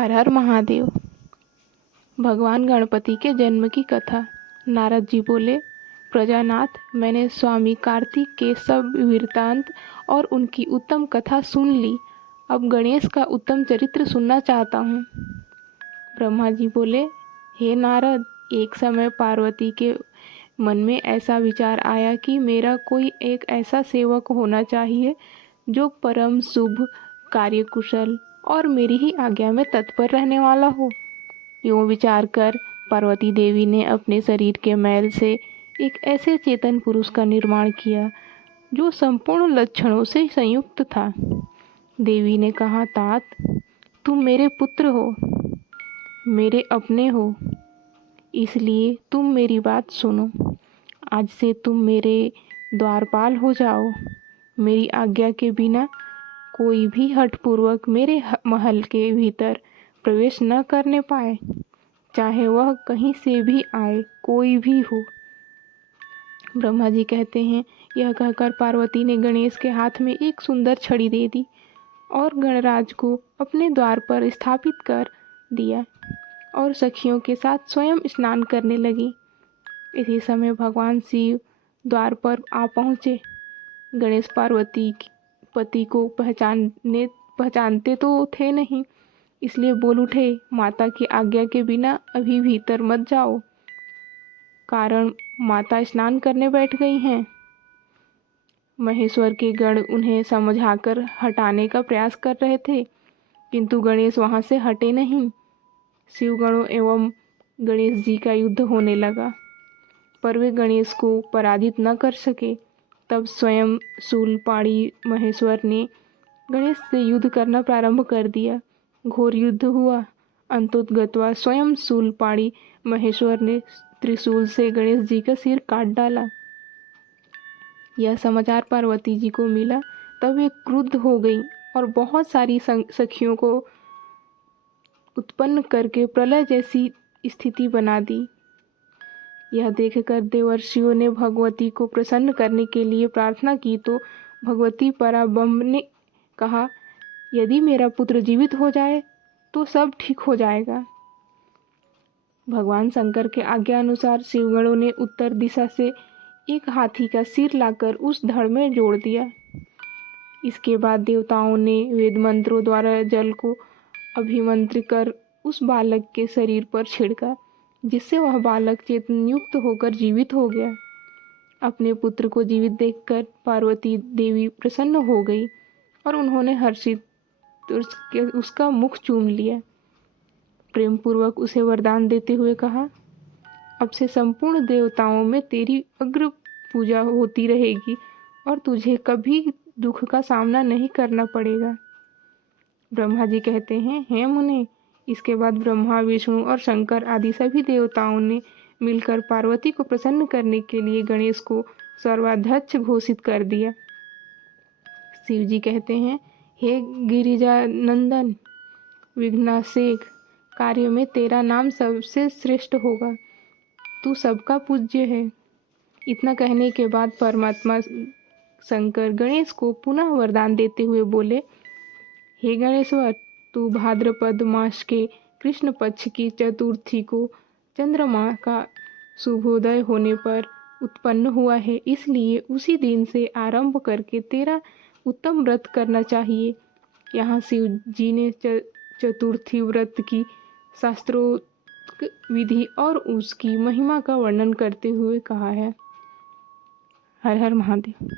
हर हर महादेव। भगवान गणपति के जन्म की कथा। नारद जी बोले, प्रजानाथ, मैंने स्वामी कार्तिक के सब वृत्तांत और उनकी उत्तम कथा सुन ली। अब गणेश का उत्तम चरित्र सुनना चाहता हूँ। ब्रह्मा जी बोले, हे नारद, एक समय पार्वती के मन में ऐसा विचार आया कि मेरा कोई एक ऐसा सेवक होना चाहिए जो परम शुभ, कार्यकुशल और मेरी ही आज्ञा में तत्पर रहने वाला हो। यूँ विचार कर पार्वती देवी ने अपने शरीर के मैल से एक ऐसे चेतन पुरुष का निर्माण किया जो संपूर्ण लक्षणों से संयुक्त था। देवी ने कहा, तात, तुम मेरे पुत्र हो, मेरे अपने हो, इसलिए तुम मेरी बात सुनो। आज से तुम मेरे द्वारपाल हो जाओ। मेरी आज्ञा के बिना कोई भी हठपूर्वक मेरे महल के भीतर प्रवेश न करने पाए, चाहे वह कहीं से भी आए, कोई भी हो। ब्रह्मा जी कहते हैं, यह कहकर पार्वती ने गणेश के हाथ में एक सुंदर छड़ी दे दी और गणराज को अपने द्वार पर स्थापित कर दिया और सखियों के साथ स्वयं स्नान करने लगी। इसी समय भगवान शिव द्वार पर आ पहुँचे। गणेश पार्वती पति को पहचानते तो थे नहीं, इसलिए बोल उठे, माता की आज्ञा के बिना अभी भीतर मत जाओ, कारण माता स्नान करने बैठ गई हैं। महेश्वर के गण उन्हें समझाकर हटाने का प्रयास कर रहे थे, किंतु गणेश वहां से हटे नहीं। शिव गणों एवं गणेश जी का युद्ध होने लगा, पर वे गणेश को पराजित न कर सके। तब स्वयं शूलपाणी महेश्वर ने गणेश से युद्ध करना प्रारंभ कर दिया। घोर युद्ध हुआ। अंतोतगत्वा स्वयं शूलपाणी महेश्वर ने त्रिशूल से गणेश जी का सिर काट डाला। यह समाचार पार्वती जी को मिला, तब वे क्रुद्ध हो गई और बहुत सारी सखियों को उत्पन्न करके प्रलय जैसी स्थिति बना दी। यह देखकर देवर्षियों ने भगवती को प्रसन्न करने के लिए प्रार्थना की, तो भगवती पराब्रह्म ने कहा, यदि मेरा पुत्र जीवित हो जाए तो सब ठीक हो जाएगा। भगवान शंकर के आज्ञा अनुसार शिवगणों ने उत्तर दिशा से एक हाथी का सिर लाकर उस धड़ में जोड़ दिया। इसके बाद देवताओं ने वेद मंत्रों द्वारा जल को अभिमंत्रित कर उस बालक के शरीर पर छिड़का, जिससे वह बालक चेतन युक्त होकर जीवित हो गया। अपने पुत्र को जीवित देखकर पार्वती देवी प्रसन्न हो गई और उन्होंने हर्षित उसका मुख चूम लिया। प्रेम पूर्वक उसे वरदान देते हुए कहा, अब से संपूर्ण देवताओं में तेरी अग्र पूजा होती रहेगी और तुझे कभी दुख का सामना नहीं करना पड़ेगा। ब्रह्मा जी कहते हैं, हे मुने, इसके बाद ब्रह्मा, विष्णु और शंकर आदि सभी देवताओं ने मिलकर पार्वती को प्रसन्न करने के लिए गणेश को सर्वाध्यक्ष घोषित कर दिया। शिव जी कहते हैं, हे गिरिजा नंदन, विघ्नाशेक, कार्य में तेरा नाम सबसे श्रेष्ठ होगा, तू सबका पूज्य है। इतना कहने के बाद परमात्मा शंकर गणेश को पुनः वरदान देते हुए बोले, हे गणेश्वर, तू भाद्रपद मास के कृष्ण पक्ष की चतुर्थी को चंद्रमा का शुभोदय होने पर उत्पन्न हुआ है, इसलिए उसी दिन से आरंभ करके तेरा उत्तम व्रत करना चाहिए। यहाँ शिव जी ने चतुर्थी व्रत की शास्त्रोक्त विधि और उसकी महिमा का वर्णन करते हुए कहा है। हर हर महादेव।